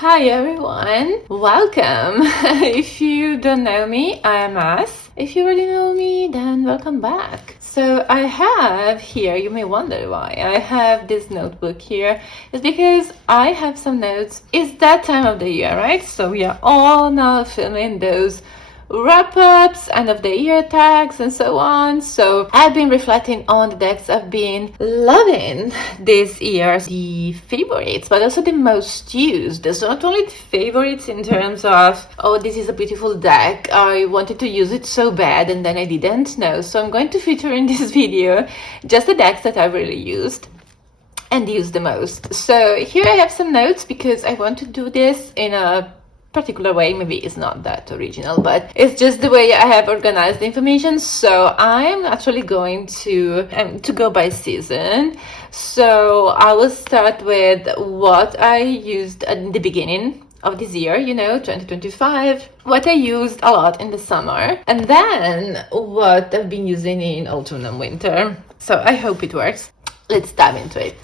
Hi everyone, welcome. If you don't know me, I am As. If you already know me, then welcome back. So I have here, you may wonder why I have this notebook here. It's because I have some notes. It's that time of the year, right? So we are all now filming those wrap-ups, end of the year tags and so on. So I've been reflecting on the decks I've been loving this year, the favorites, but also the most used. So not only the favorites in terms of, oh, this is a beautiful deck, I wanted to use it so bad and then I didn't. No, so I'm going to feature in this video just the decks that I really used and used the most. So here I have some notes because I want to do this in a particular way. Maybe it's not that original, but it's just the way I have organized the information. So I'm actually going to go by season. So I will start with what I used at the beginning of this year, 2025, what I used a lot in the summer, and then what I've been using in autumn and winter. So I hope it works. Let's dive into it.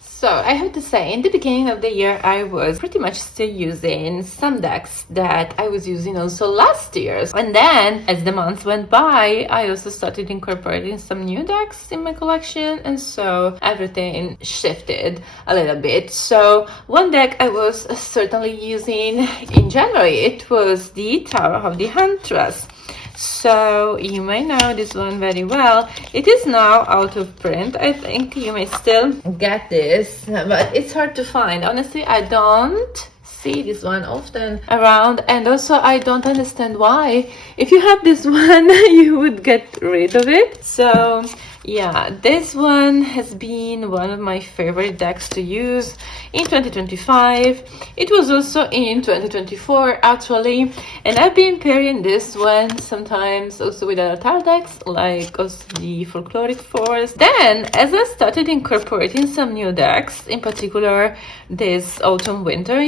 So I have to say, in the beginning of the year, I was pretty much still using some decks that I was using also last year. And then as the months went by, I also started incorporating some new decks in my collection. And so everything shifted a little bit. So one deck I was certainly using in January, it was the Tower of the Huntress. So you may know this one very well. It is now out of print. I think you may still get this, but it's hard to find. Honestly, I don't see this one often around, and also I don't understand why. If you have this one, you would get rid of it. So yeah, this one has been one of my favorite decks to use in 2025. It was also in 2024 actually, and I've been pairing this one sometimes also with other tile decks like also the Folkloric Forest. Then as I started incorporating some new decks, in particular this autumn winter,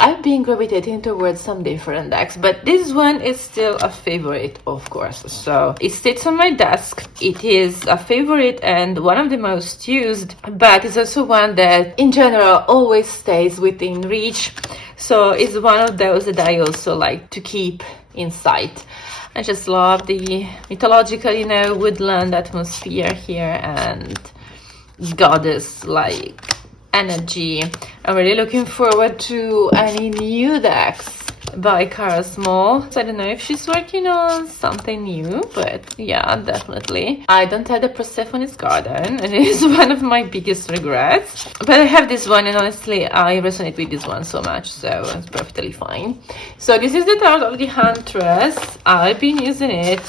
I've been gravitating towards some different decks, but this one is still a favorite, of course. So it sits on my desk. It is a favorite and one of the most used, but it's also one that in general always stays within reach. So it's one of those that I also like to keep in sight. I just love the mythological, woodland atmosphere here and goddess-like energy. I'm really looking forward to any new decks by Cara Small. So I don't know if she's working on something new, but yeah, definitely. I don't have the Persephone's Garden, and it is one of my biggest regrets. But I have this one, and honestly, I resonate with this one so much, so it's perfectly fine. So this is the Tower of the Huntress. I've been using it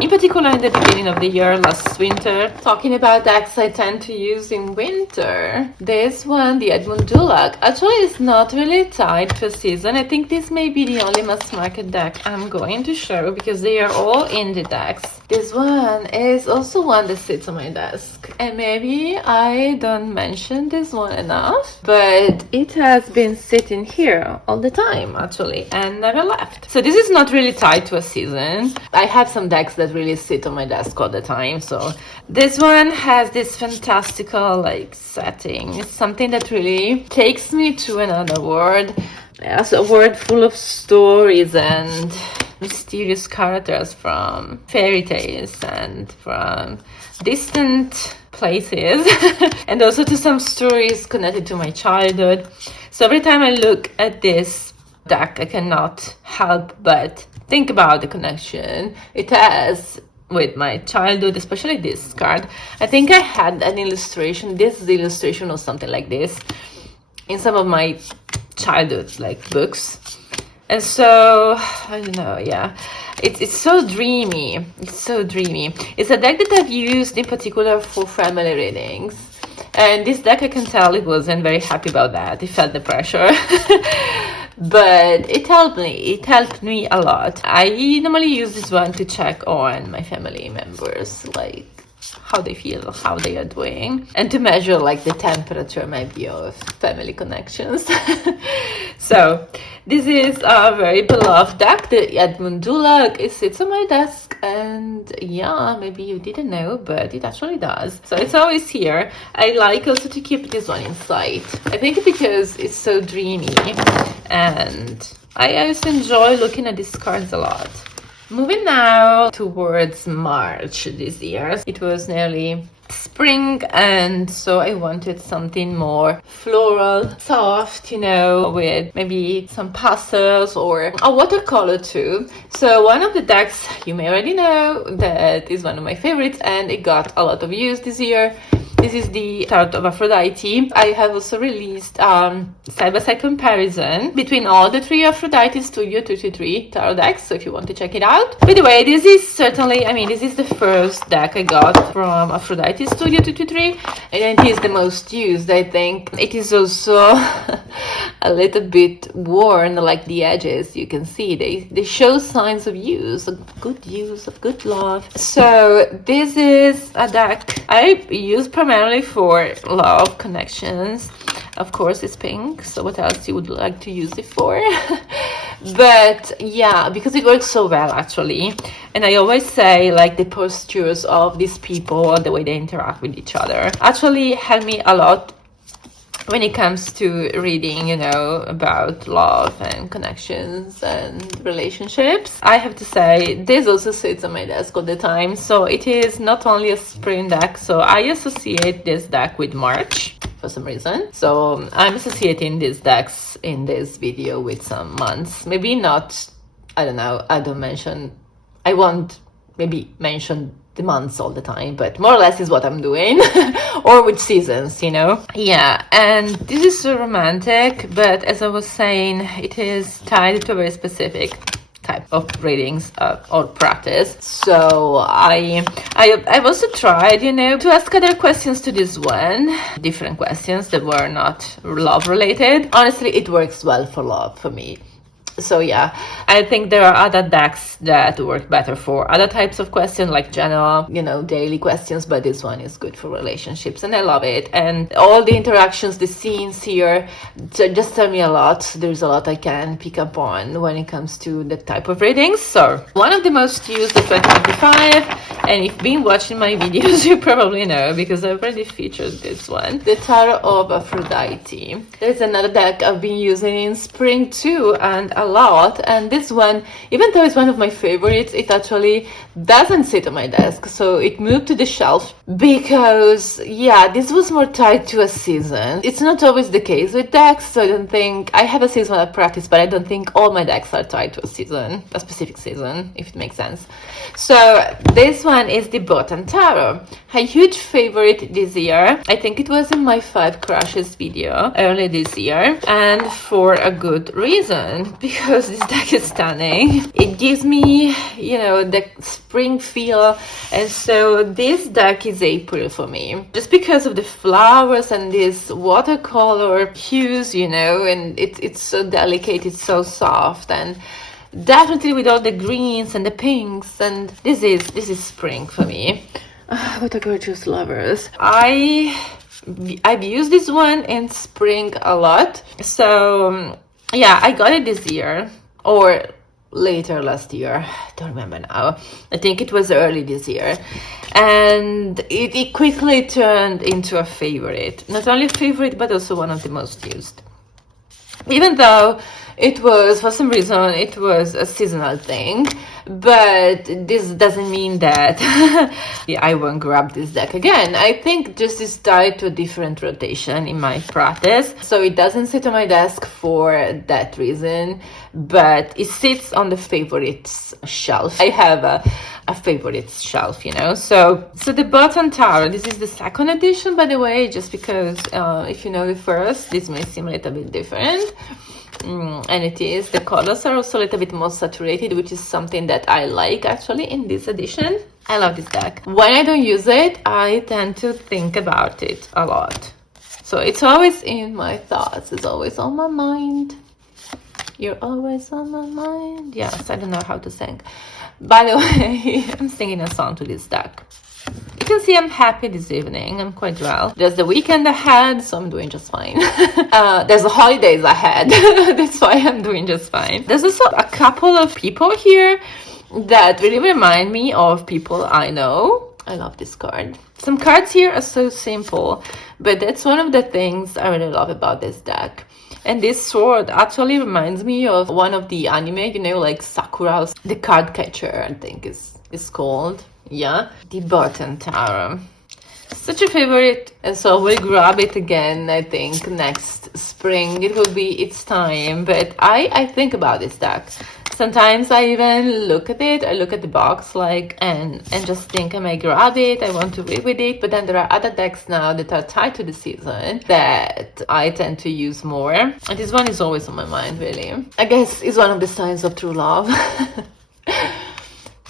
in particular in the beginning of the year, last winter. Talking about decks I tend to use in winter. This one, the Edmund Dulac, actually is not really tied to a season. I think this may be the only mass market deck I'm going to show because they are all indie decks. This one is also one that sits on my desk, and maybe I don't mention this one enough, but it has been sitting here all the time actually and never left. So this is not really tied to a season. I have some decks that really sit on my desk all the time. So this one has this fantastical setting. It's something that really takes me to another world. It's a world full of stories and mysterious characters from fairy tales and from distant places and also to some stories connected to my childhood. So every time I look at this deck, I cannot help but think about the connection it has with my childhood, especially this card. I think I had an illustration, this illustration or something like this in some of my childhood books. And so I don't know, yeah, it's so dreamy. It's so dreamy. It's a deck that I've used in particular for family readings, and this deck, I can tell it wasn't very happy about that. It felt the pressure. But it helped me a lot. I normally use this one to check on my family members, how they feel, how they are doing, and to measure the temperature maybe of family connections. So this is a very beloved deck, the Edmund Dulac. It sits on my desk and yeah, maybe you didn't know, but it actually does. So it's always here. I like also to keep this one inside. I think because it's so dreamy, and I also enjoy looking at these cards a lot. Moving now towards March this year. It was nearly spring, and so I wanted something more floral, soft, with maybe some pastels or a watercolor too. So one of the decks, you may already know, that is one of my favorites, and it got a lot of use this year. This is the Tarot of Aphrodite. I have also released side-by-side comparison between all the three Aphrodite Studio 223 tarot decks, so if you want to check it out. By the way, this is certainly, this is the first deck I got from Aphrodite Studio 223, and it is the most used, I think. It is also a little bit worn, like the edges, you can see. They show signs of use, of good love. So this is a deck I use primarily for love connections. Of course, it's pink, so what else you would like to use it for? But yeah, because it works so well actually. And I always say, like, the postures of these people, the way they interact with each other, actually help me a lot when it comes to reading, about love and connections and relationships. I have to say, this also sits on my desk all the time. So it is not only a spring deck, so I associate this deck with March for some reason. So I'm associating these decks in this video with some months. Maybe not, I don't know, I won't maybe mention the months all the time, but more or less is what I'm doing. Or with seasons, Yeah, and this is so romantic, but as I was saying, it is tied to a very specific type of readings or practice. So I've also tried, to ask other questions to this one, different questions that were not love related. Honestly, it works well for love for me. So yeah, I think there are other decks that work better for other types of questions, like general, daily questions, but this one is good for relationships, and I love it. And all the interactions, the scenes here, just tell me a lot. There's a lot I can pick up on when it comes to that type of readings. So one of the most used of 2025, and if you've been watching my videos, you probably know, because I've already featured this one, the Tarot of Aphrodite. There's another deck I've been using in spring too, and a lot, and this one, even though it's one of my favorites, it actually doesn't sit on my desk, so it moved to the shelf because, yeah, this was more tied to a season. It's not always the case with decks, so I don't think I have a seasonal practice, but I don't think all my decks are tied to a season, a specific season, if it makes sense. So this one is the Botan Tarot, a huge favorite this year. I think it was in my 5 crushes video early this year, and for a good reason, because this deck is stunning. It gives me, the spring feel, and so this deck is April for me, just because of the flowers and this watercolor hues, and it's so delicate, it's so soft, and definitely with all the greens and the pinks, and this is spring for me. What a gorgeous lovers. I've used this one in spring a lot, so yeah, I got it this year or later last year, I don't remember now. I think it was early this year, and it quickly turned into a favorite. Not only a favorite, but also one of the most used. Even though it was, for some reason, it was a seasonal thing, but this doesn't mean that I won't grab this deck again. I think just it's tied to a different rotation in my practice, so it doesn't sit on my desk for that reason, but it sits on the favorites shelf. I have a favorites shelf, So the Botan Tarot, this is the second edition, by the way, just because if you know the first, this may seem a little bit different. And it is. The colors are also a little bit more saturated, which is something that I like actually in this edition. I love this deck. When I don't use it, I tend to think about it a lot. So it's always in my thoughts. It's always on my mind. You're always on my mind. Yes, I don't know how to sing. By the way, I'm singing a song to this deck. You can see I'm happy this evening. I'm quite well. There's the weekend ahead, so I'm doing just fine. There's the holidays ahead. That's why I'm doing just fine. There's also a couple of people here that really remind me of people I know. I love this card. Some cards here are so simple, but that's one of the things I really love about this deck. And this sword actually reminds me of one of the anime, you know, like Sakura's The Card Catcher, I think is called. Yeah, the Button Tarot. Such a favorite, and so we'll grab it again, I think, next spring. It will be its time, but I think about this deck. Sometimes I even look at it, I look at the box like and just think I may grab it, I want to read with it, but then there are other decks now that are tied to the season that I tend to use more. And this one is always on my mind, really. I guess it's one of the signs of true love.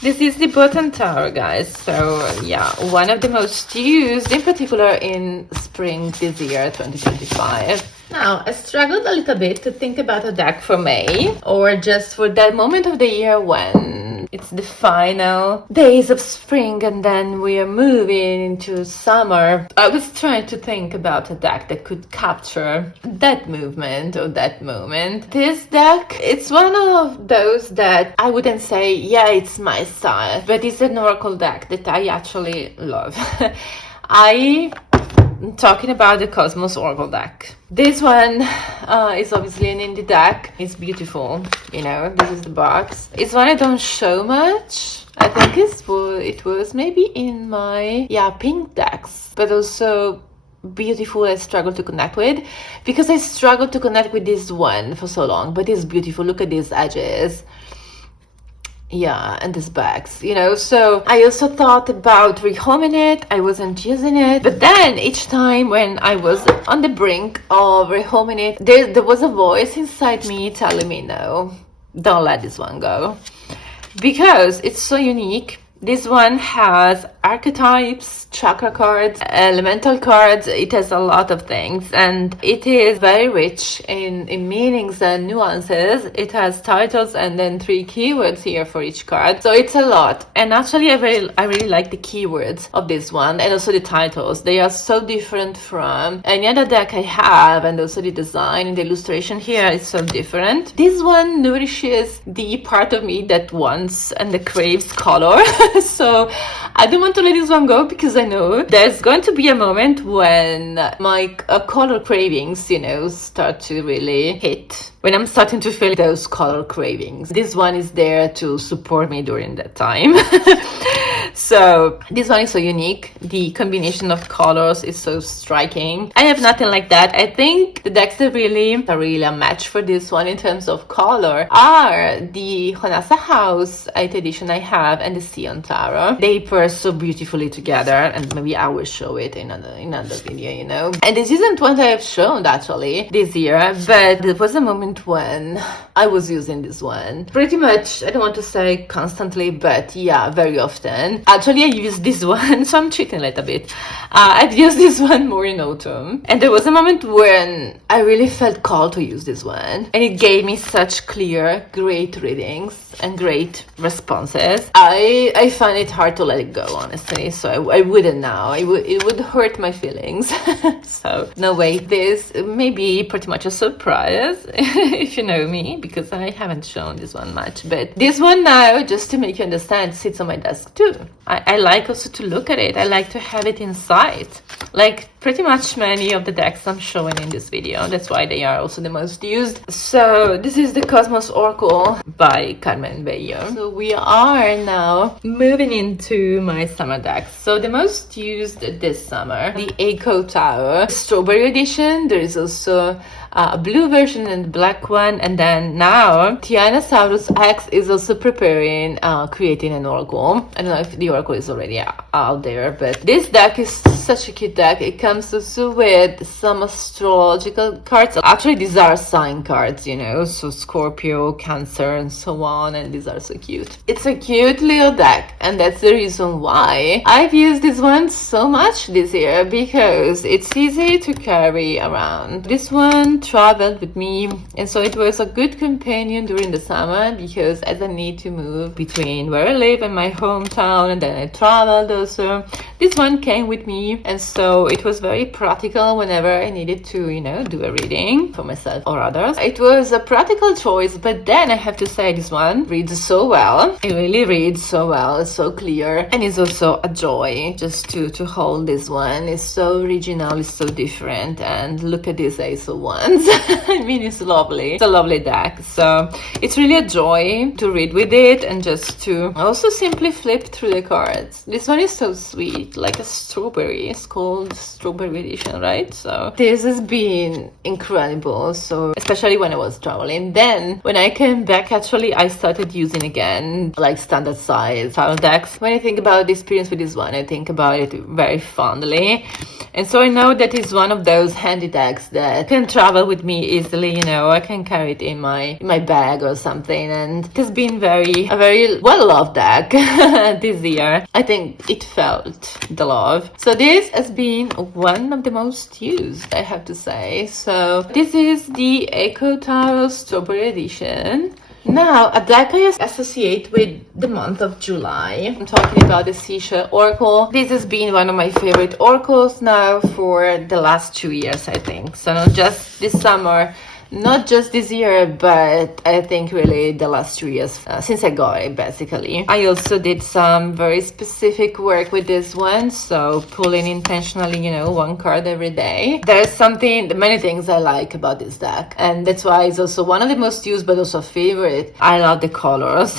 This is the Button Tarot, guys. So yeah, one of the most used, in particular in spring this year, 2025. Now, I struggled a little bit to think about a deck for May, or just for that moment of the year when it's the final days of spring and then we are moving into summer. I was trying to think about a deck that could capture that movement or that moment. This deck, it's one of those that I wouldn't say, yeah, it's my style, but it's an oracle deck that I actually love. I'm talking about the Cosmos Oracle deck. This one is obviously an indie deck. It's beautiful, you know, this is the box. It's one I don't show much. I think it was maybe in my, pink decks, but also beautiful. I struggle to connect with, because I struggled to connect with this one for so long, but it's beautiful. Look at these edges. Yeah, and these bags, you know. So I also thought about rehoming it. I wasn't using it, but then each time when I was on the brink of rehoming it, there was a voice inside me telling me, no, don't let this one go, because it's so unique. This one has archetypes, chakra cards, elemental cards. It has a lot of things, and it is very rich in meanings and nuances. It has titles and then 3 keywords here for each card, so it's a lot. And actually I really like the keywords of this one, and also the titles. They are so different from any other deck I have, and also the design and the illustration here is so different. This one nourishes the part of me that wants and that craves color. So I don't want to let this one go, because I know there's going to be a moment when my color cravings, you know, start to really hit. When I'm starting to feel those color cravings, this one is there to support me during that time. So this one is so unique. The combination of colors is so striking. I have nothing like that. I think the decks that are really a match for this one in terms of color are the Honasa House 8th edition I have and the Sion Tarot. They pair so beautifully together, and maybe I will show it in another video, you know. And this isn't what I have shown actually this year, but there was a moment when I was using this one pretty much, I don't want to say constantly, but yeah, very often. Actually, I used this one, so I'm cheating a little bit. I've used this one more in autumn, and there was a moment when I really felt called to use this one, and it gave me such clear, great readings and great responses. I find it hard to let it go, honestly, so I wouldn't now. It would hurt my feelings. So no way. This may be pretty much a surprise if you know me, because I haven't shown this one much, but this one now, just to make you understand, sits on my desk too. I like also to look at it. I like to have it in sight, like pretty much many of the decks I'm showing in this video. That's why they are also the most used. So this is the Cosmos Oracle by Carmen Bello. So we are now moving into my summer decks. So the most used this summer, the Eiko Tower Strawberry Edition. There is also a blue version and a black one, and then now Tyrannosaurus X is also preparing creating an oracle. I don't know if the oracle is already out there, but this deck is such a cute deck. It comes also with some astrological cards. Actually, these are sign cards, you know, so Scorpio, Cancer, and so on, and these are so cute. It's a cute little deck, and that's the reason why I've used this one so much this year, because it's easy to carry around. This one traveled with me, and so it was a good companion during the summer, because as I need to move between where I live and my hometown, and then I traveled also, this one came with me, and so it was was very practical whenever I needed to, do a reading for myself or others. It was a practical choice, but then I have to say this one reads so well. It really reads so well. It's so clear, and it's also a joy just to hold this one. It's so original, it's so different, and look at these Ace of Wands. I mean, it's lovely. It's a lovely deck. So it's really a joy to read with it and just to also simply flip through the cards. This one is so sweet, like a strawberry. It's called Strawberry Edition, right? So this has been incredible. So especially when I was traveling. Then when I came back, actually, I started using again like standard size file decks. When I think about the experience with this one, I think about it very fondly. And so I know that it's one of those handy decks that can travel with me easily. I can carry it in my bag or something, and it has been a very well loved deck this year. I think it felt the love. So this has been one of the most used, I have to say. So this is the Echo Tarot Strawberry Edition. Now, a deck I associate with the month of July. I'm talking about the Seashell Oracle. This has been one of my favorite oracles now for the last 2 years, I think. So not just this summer, not just this year, but I think really the last 2 years since I got it, basically. I also did some very specific work with this one, so pulling intentionally, one card every day. There's many things I like about this deck, and that's why it's also one of the most used, but also favorite. I love the colors.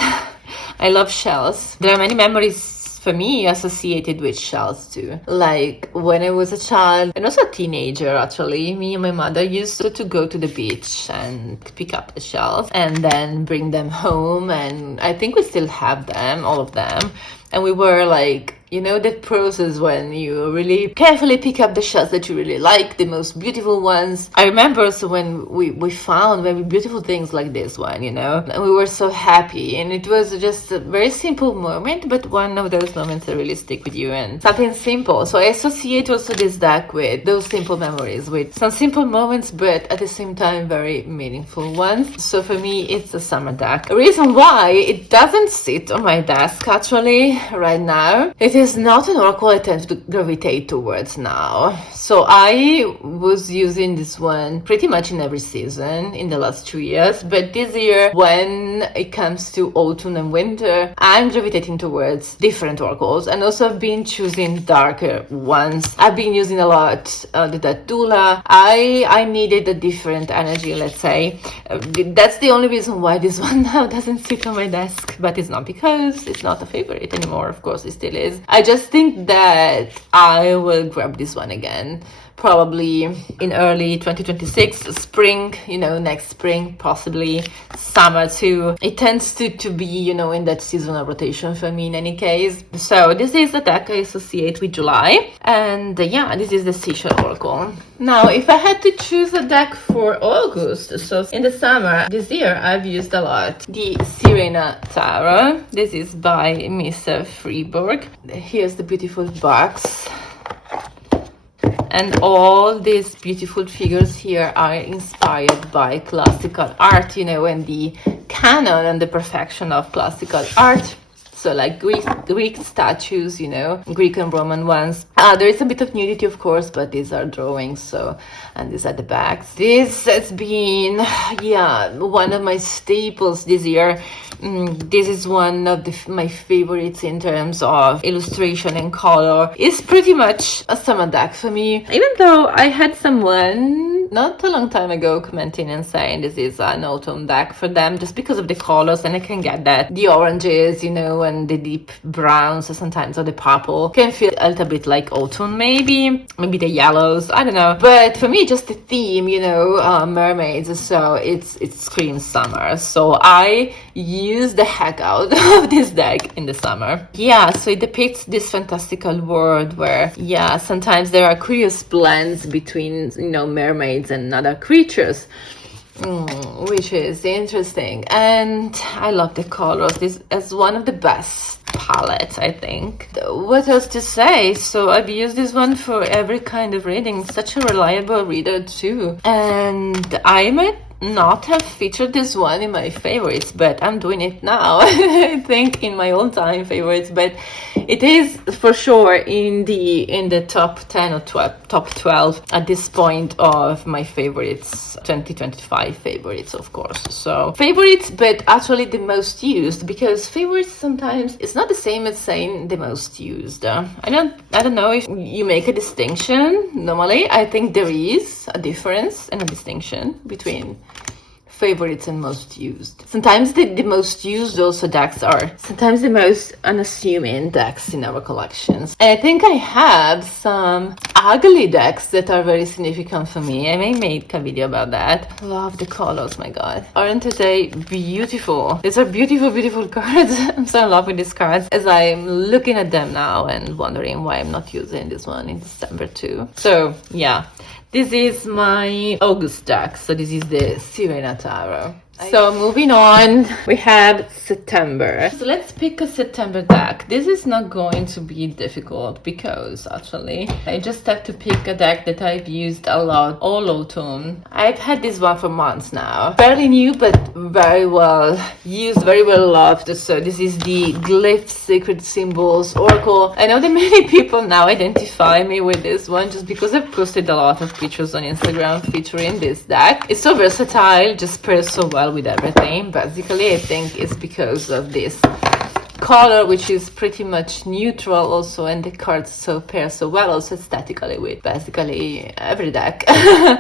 I love shells. There are many memories for me associated with shells too. Like when I was a child and also a teenager, actually, me and my mother used to go to the beach and pick up the shells and then bring them home, and I think we still have them, all of them. And we were like, that process when you really carefully pick up the shells that you really like, the most beautiful ones. I remember also when we found very beautiful things like this one, and we were so happy. And it was just a very simple moment, but one of those moments that really stick with you, and something simple. So I associate also this deck with those simple memories, with some simple moments, but at the same time, very meaningful ones. So for me, it's a summer deck. The reason why it doesn't sit on my desk, actually, right now, it is not an oracle I tend to gravitate towards now. So I was using this one pretty much in every season in the last 2 years, but this year, when it comes to autumn and winter, I'm gravitating towards different oracles, and also I've been choosing darker ones. I've been using a lot the Datula. I needed a different energy, let's say. That's the only reason why this one now doesn't sit on my desk, but it's not because it's not a favorite anymore. Of course, it still is. I just think that I will grab this one again, probably in early 2026, spring, next spring, possibly summer too. It tends to be, in that seasonal rotation for me in any case. So this is the deck I associate with July. And this is the Seashell Oracle. Now, if I had to choose a deck for August, so in the summer, this year I've used a lot the Sirena Tarot. This is by Mr. Freeburg. Here's the beautiful box. And all these beautiful figures here are inspired by classical art, and the canon and the perfection of classical art. So like Greek statues, Greek and Roman ones. There is a bit of nudity, of course, but these are drawings, and these are the backs. This has been, one of my staples this year. This is one of my favorites in terms of illustration and color. It's pretty much a summer deck for me, even though I had someone not a long time ago commenting and saying this is an autumn deck for them just because of the colors, and I can get that. The oranges, and the deep browns sometimes, or the purple can feel a little bit like autumn, maybe the yellows, I don't know. But for me, just the theme, mermaids, so it screams summer. So I use the heck out of this deck in the summer. So it depicts this fantastical world where, sometimes there are curious blends between, mermaids and other creatures, which is interesting. And I love the colors. This is one of the best palettes, I think. What else to say? So I've used this one for every kind of reading. Such a reliable reader too. And I might not have featured this one in my favorites, but I'm doing it now. I think in my own time favorites, but it is for sure in the top 10 or top 12 at this point of my favorites, 2025 favorites, of course. So favorites, but actually the most used, because favorites sometimes it's not the same as saying the most used. I don't know if you make a distinction. Normally, I think there is a difference and a distinction between favorites and most used. Sometimes the most used also decks are sometimes the most unassuming decks in our collections. And I think I have some ugly decks that are very significant for me. I may make a video about that. Love the colors, my god. Aren't they beautiful? These are beautiful, beautiful cards. I'm so in love with these cards as I'm looking at them now and wondering why I'm not using this one in December too. So yeah. This is my August deck, so this is the Sirena Tarot. So moving on, we have September. So let's pick a September deck. This is not going to be difficult because actually I just have to pick a deck that I've used a lot all autumn. I've had this one for months now. Fairly new, but very well used, very well loved. So this is the Glyph Sacred Symbols Oracle. I know that many people now identify me with this one just because I've posted a lot of pictures on Instagram featuring this deck. It's so versatile, just pairs so well with everything. Basically, I think it's because of this color, which is pretty much neutral also, and the cards so pair so well also aesthetically with basically every deck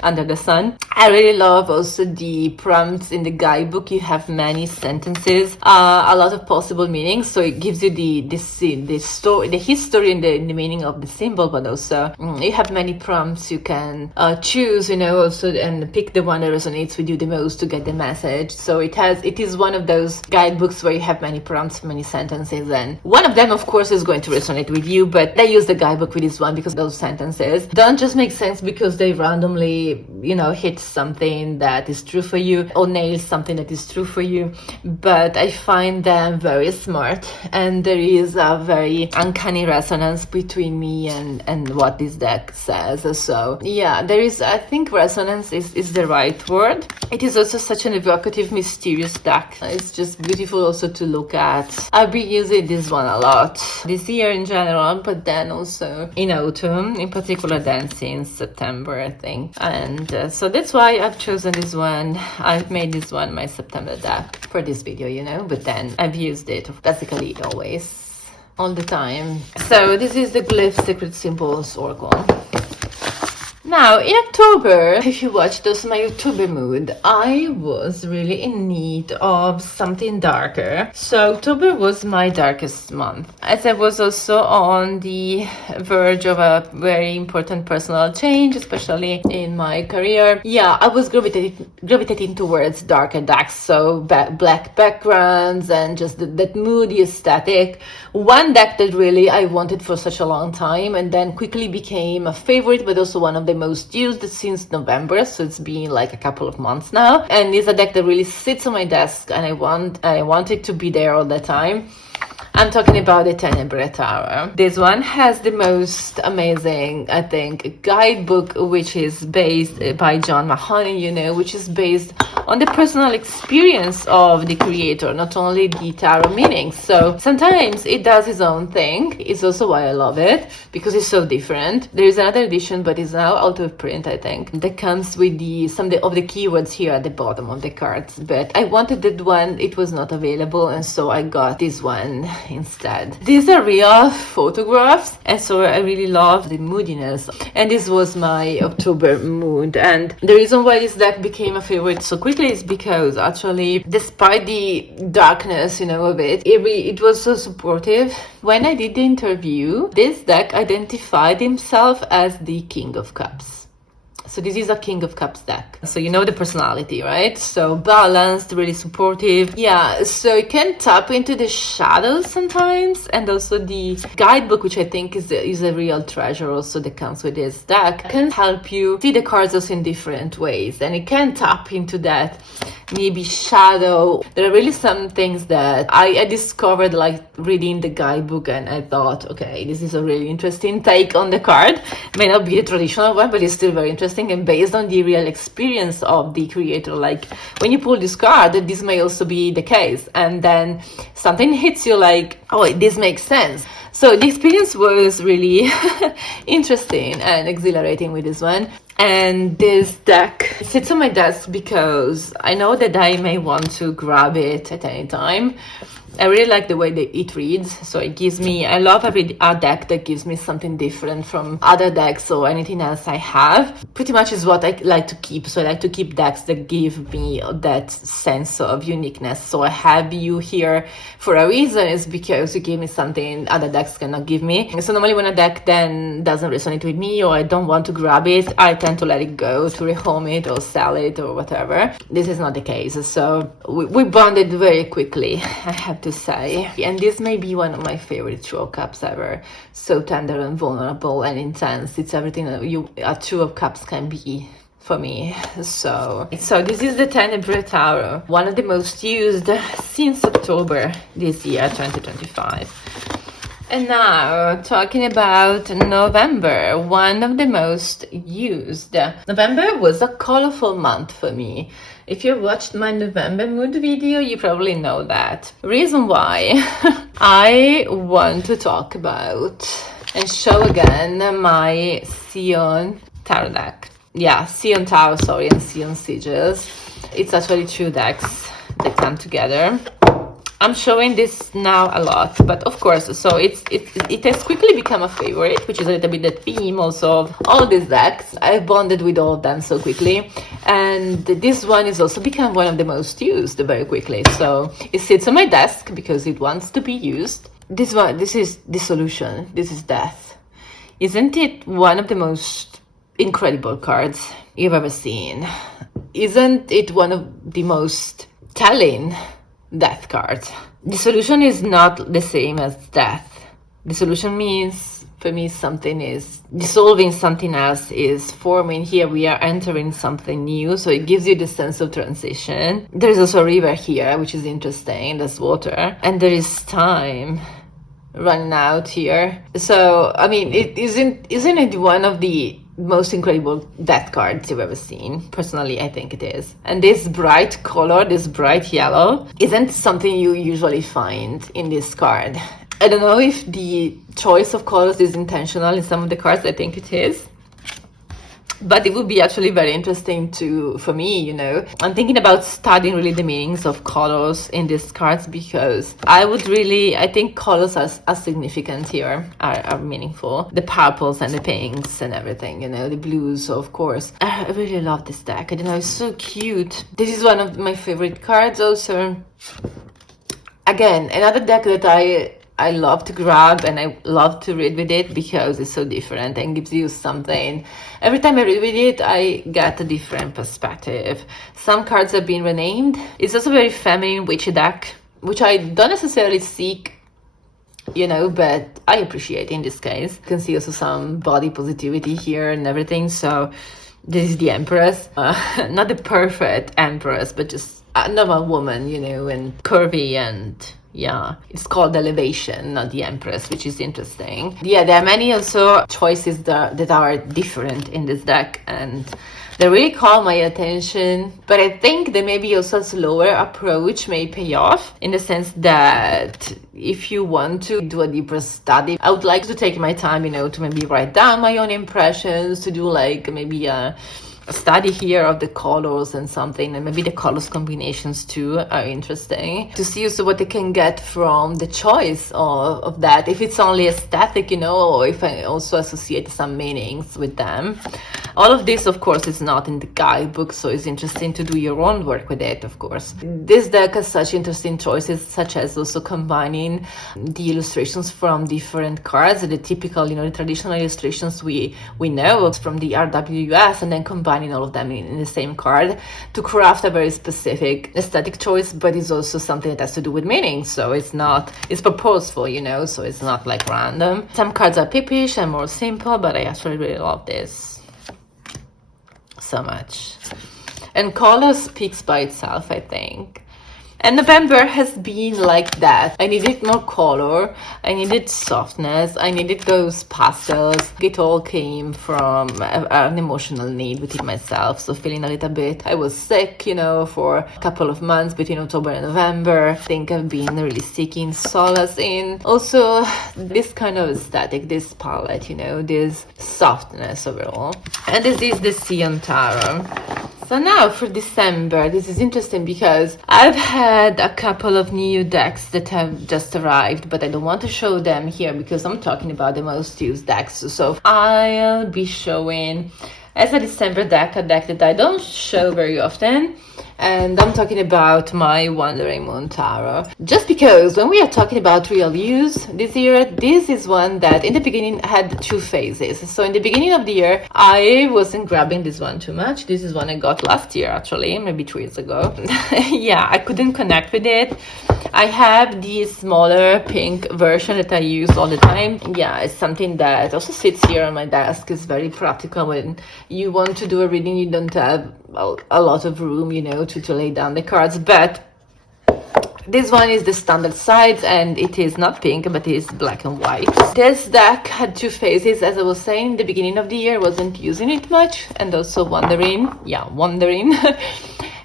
under the sun. I really love also the prompts in the guidebook. You have many sentences, a lot of possible meanings, so it gives you the story, the history and the meaning of the symbol, but also you have many prompts you can choose, you know, also, and pick the one that resonates with you the most to get the message. So it is one of those guidebooks where you have many prompts, many sentences, and one of them of course is going to resonate with you, but I use the guidebook with this one because those sentences don't just make sense because they randomly, you know, hit something that is true for you or nail something that is true for you, but I find them very smart, and there is a very uncanny resonance between me and what this deck says. So yeah, there is, I think resonance is the right word. It is also such an evocative, mysterious deck. It's just beautiful also to look at. I'll be using this one a lot this year in general, but then also in autumn, in particular then since September, I think. And so that's why I've chosen this one. I've made this one my September deck for this video, you know, but then I've used it basically always, all the time. So this is the Glyph Sacred Symbols Oracle. Now, in October, if you watched also my October mood, I was really in need of something darker. So October was my darkest month, as I was also on the verge of a very important personal change, especially in my career. Yeah, I was gravitating towards darker decks, so black backgrounds and just that moody aesthetic. One deck that really I wanted for such a long time and then quickly became a favorite, but also one of the most used since November, so it's been like a couple of months now, and it's a deck that really sits on my desk and I want it to be there all the time. I'm talking about the Tenebrae Tarot. This one has the most amazing, I think, guidebook, which is based by John Mahoney, you know, which is based on the personal experience of the creator, not only the tarot meanings. So sometimes it does its own thing. It's also why I love it, because it's so different. There is another edition, but it's now out of print, I think, that comes with some of the keywords here at the bottom of the cards. But I wanted that one, it was not available, and so I got this one instead. These are real photographs, and so I really love the moodiness, and this was my October mood. And the reason why this deck became a favorite so quickly is because actually, despite the darkness, you know, of it was so supportive. When I did the interview, this deck identified himself as the King of Cups. So this is a King of Cups deck. So you know the personality, right? So balanced, really supportive. Yeah, so you can tap into the shadows sometimes, and also the guidebook, which I think is a real treasure also that comes with this deck, can help you see the cards also in different ways, and it can tap into that maybe shadow. There are really some things that I discovered like reading the guidebook, and I thought, okay, this is a really interesting take on the card. It may not be the traditional one, but it's still very interesting. interesting and based on the real experience of the creator. Like when you pull this card, this may also be the case, and then something hits you like, oh, this makes sense. So the experience was really interesting and exhilarating with this one. And this deck sits on my desk because I know that I may want to grab it at any time. I really like the way that it reads, so it gives me, I love a deck that gives me something different from other decks or anything else I have. Pretty much is what I like to keep, so I like to keep decks that give me that sense of uniqueness. So I have you here for a reason, is because you give me something other decks cannot give me. So normally when a deck then doesn't resonate with me or I don't want to grab it, I tend to let it go, to rehome it or sell it or whatever. This is not the case, so we bonded very quickly, I have to say. And this may be one of my favorite Two of Cups ever. So tender and vulnerable and intense. It's everything that a Two of Cups can be for me. So this is the Tenebrae Tarot, one of the most used since October this year, 2025. And now, talking about November, one of the most used. November was a colorful month for me. If you watched my November mood video, you probably know that. Reason why I want to talk about and show again my Sion Tarot deck. Yeah, Sion Tarot, sorry, and Sion Sigils. It's actually two decks that come together. I'm showing this now a lot, but of course, so it has quickly become a favorite, which is a little bit the theme also of all these decks. I've bonded with all of them so quickly, and this one is also become one of the most used very quickly. So it sits on my desk because it wants to be used. This one, this is Dissolution, this is Death. Isn't it one of the most incredible cards you've ever seen? Isn't it one of the most telling death cards? Dissolution is not the same as death. Dissolution means, for me, something is dissolving, something else is forming. Here we are entering something new, so it gives you the sense of transition. There is also a river here, which is interesting, there's water, and there is time running out here. So, I mean, isn't it one of the most incredible death cards you've ever seen? Personally, I think it is. And this bright color, this bright yellow, isn't something you usually find in this card. I don't know if the choice of colors is intentional in some of the cards. I think it is. But it would be actually very interesting for me, you know. I'm thinking about studying really the meanings of colors in these cards, because I think colors are significant here, are meaningful. The purples and the pinks and everything, you know, the blues, of course. I really love this deck. I don't know, it's so cute. This is one of my favorite cards also. Again, another deck that I love to grab and I love to read with it because it's so different and gives you something. Every time I read with it, I get a different perspective. Some cards have been renamed. It's also a very feminine witchy deck, which I don't necessarily seek, you know, but I appreciate in this case. You can see also some body positivity here and everything. So this is the Empress. Not the perfect Empress, but just a normal woman, you know, and curvy and... yeah, it's called Elevation, not the Empress, which is interesting. Yeah, there are many also choices that are different in this deck, and they really call my attention. But I think that maybe also a slower approach may pay off, in the sense that if you want to do a deeper study, I would like to take my time, you know, to maybe write down my own impressions, to do like maybe a study here of the colors and something, and maybe the colors combinations too are interesting, to see also what they can get from the choice of that, if it's only aesthetic, you know, or if I also associate some meanings with them. All of this, of course, is not in the guidebook, so it's interesting to do your own work with it, of course. This deck has such interesting choices, such as also combining the illustrations from different cards, the typical, you know, the traditional illustrations we know from the RWS, and then combining all of them in the same card to craft a very specific aesthetic choice, but it's also something that has to do with meaning, so it's purposeful, you know, so it's not like random. Some cards are pippish and more simple, but I actually really love this so much. And color speaks by itself, I think. And November has been like that. I needed more color, I needed softness, I needed those pastels. It all came from an emotional need within myself. So feeling a little bit, I was sick, you know, for a couple of months between October and November. I think I've been really seeking solace in also this kind of aesthetic, this palette, you know, this softness overall. And this is the Sion Tarot. So now for December, this is interesting because I've had a couple of new decks that have just arrived, but I don't want to show them here because I'm talking about the most used decks. So I'll be showing as a December deck, a deck that I don't show very often. And I'm talking about my Wandering Moon Tarot. Just because when we are talking about real use this year, this is one that in the beginning had two phases. So in the beginning of the year, I wasn't grabbing this one too much. This is one I got last year, actually, maybe 3 years ago. Yeah, I couldn't connect with it. I have the smaller pink version that I use all the time. Yeah, it's something that also sits here on my desk. It's very practical when you want to do a reading, you don't have a lot of room, you know, to lay down the cards. But this one is the standard size and it is not pink, but it is black and white. This deck had two phases, as I was saying. In the beginning of the year, wasn't using it much and also wondering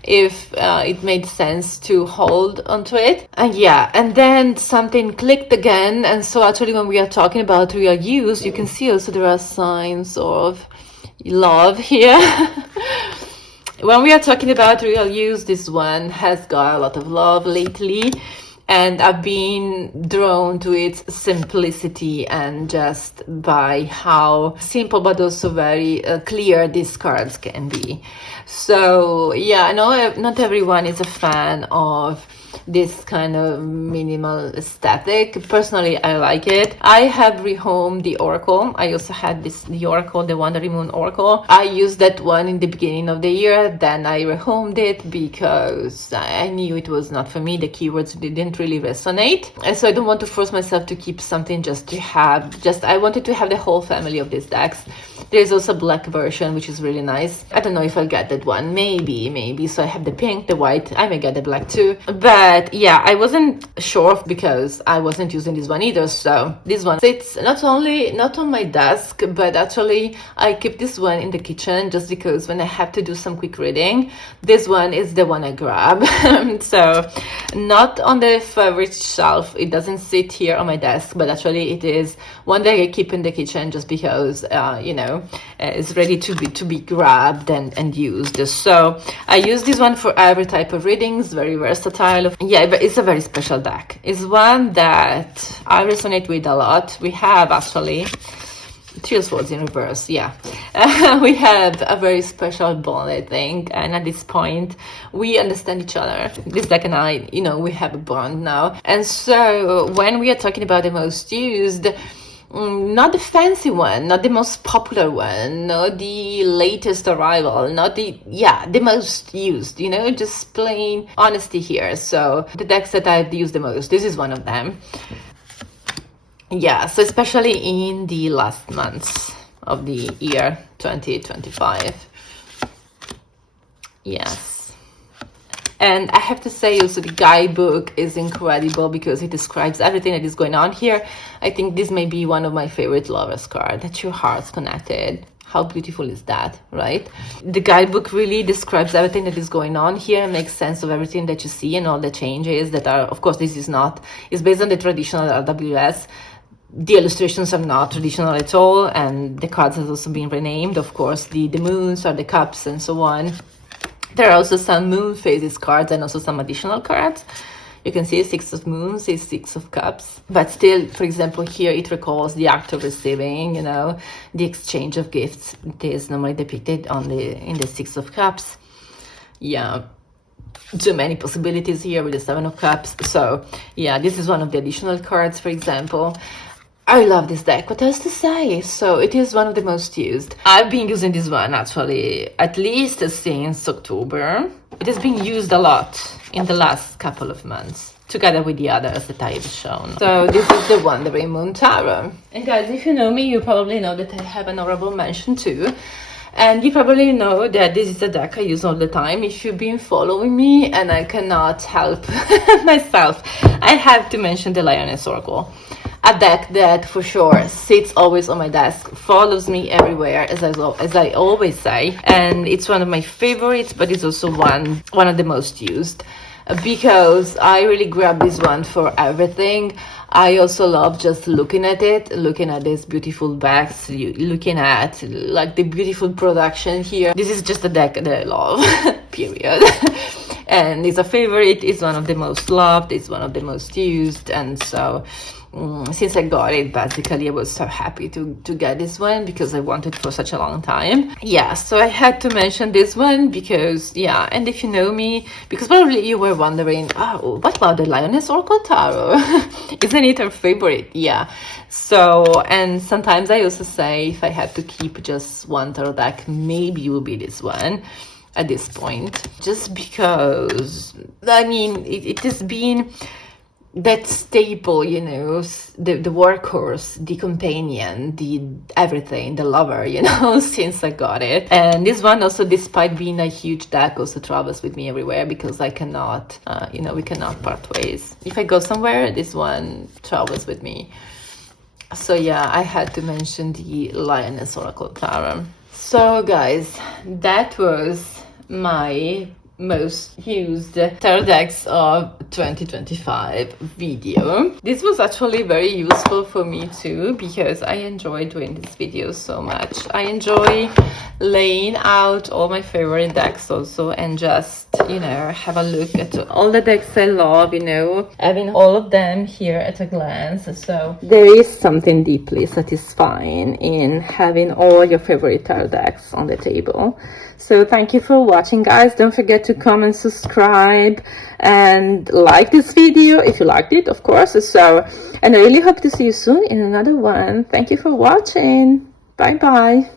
if it made sense to hold onto it. And then something clicked again. And so actually when we are talking about real use, you can see also there are signs of love here. When we are talking about real use, this one has got a lot of love lately, and I've been drawn to its simplicity and just by how simple but also very clear these cards can be. So yeah, I know not everyone is a fan of this kind of minimal aesthetic. Personally, I like it. I have rehomed the Oracle. I also had the Oracle, the Wandering Moon Oracle. I used that one in the beginning of the year, then I rehomed it because I knew it was not for me. The keywords didn't really resonate, and so I don't want to force myself to keep something just to have. I wanted to have the whole family of these decks. There's also a black version, which is really nice. I don't know if I'll get that one. Maybe. So I have the pink, the white. I may get the black too. But yeah, I wasn't sure because I wasn't using this one either. So this one sits not on my desk, but actually I keep this one in the kitchen just because when I have to do some quick reading, this one is the one I grab. So not on the favorite shelf. It doesn't sit here on my desk, but actually it is one that I keep in the kitchen just because, it's ready to be grabbed and used. So I use this one for every type of readings, very versatile. Yeah, but it's a very special deck. It's one that I resonate with a lot. We have actually Three of Swords in reverse, yeah. We have a very special bond, I think, and at this point we understand each other. This deck and I, we have a bond now. And so when we are talking about the most used, not the fancy one, not the most popular one, not the latest arrival, not the most used, just plain honesty here. So the decks that I've used the most, this is one of them. Yeah, so especially in the last months of the year 2025. Yes. And I have to say also the guidebook is incredible because it describes everything that is going on here. I think this may be one of my favorite lovers cards, that your heart's connected. How beautiful is that, right? The guidebook really describes everything that is going on here and makes sense of everything that you see and all the changes that are, of course, it's based on the traditional RWS. The illustrations are not traditional at all, and the cards have also been renamed. Of course, the moons or the cups and so on. There are also some moon phases cards and also some additional cards. You can see 6 of moons is 6 of cups, but still, for example, here it recalls the act of receiving, the exchange of gifts. It is normally depicted in the 6 of cups. Yeah, too many possibilities here with the 7 of cups. So yeah, this is one of the additional cards, for example. I love this deck. What else to say? So it is one of the most used. I've been using this one actually at least since October. It has been used a lot in the last couple of months, together with the others that I have shown. So this is the Wandering Moon Tarot. And guys, if you know me, you probably know that I have an honorable mention too. And you probably know that this is a deck I use all the time if you've been following me, and I cannot help myself. I have to mention the Lioness Oracle. A deck that for sure sits always on my desk, follows me everywhere, as I always say, and it's one of my favorites, but it's also one of the most used, because I really grab this one for everything. I also love just looking at it, looking at these beautiful backs, looking at like the beautiful production here. This is just a deck that I love, period. And it's a favorite, it's one of the most loved, it's one of the most used, and so since I got it, basically I was so happy to get this one because I wanted it for such a long time. Yeah, so I had to mention this one because, yeah, and if you know me, because probably you were wondering, oh, what about the Lioness Oracle Tarot? Isn't it her favorite? Yeah. So, and sometimes I also say if I had to keep just one tarot deck, maybe it will be this one at this point, just because, I mean, it has been that staple, you know, the workhorse, the companion, the everything, the lover, you know, since I got it. And this one also, despite being a huge deck, also travels with me everywhere because I cannot, you know, we cannot part ways. If I go somewhere, this one travels with me. So yeah, I had to mention the Lioness Oracle Tarot. So guys, that was my most used tarot decks of 2025 video. This was actually very useful for me too because I enjoy doing these videos so much. I enjoy laying out all my favorite decks also and just, you know, have a look at all the decks I love, you know, having all of them here at a glance. So there is something deeply satisfying in having all your favorite tarot decks on the table. So thank you for watching, guys. Don't forget to comment, subscribe, and like this video if you liked it, of course. So, and I really hope to see you soon in another one. Thank you for watching. Bye bye.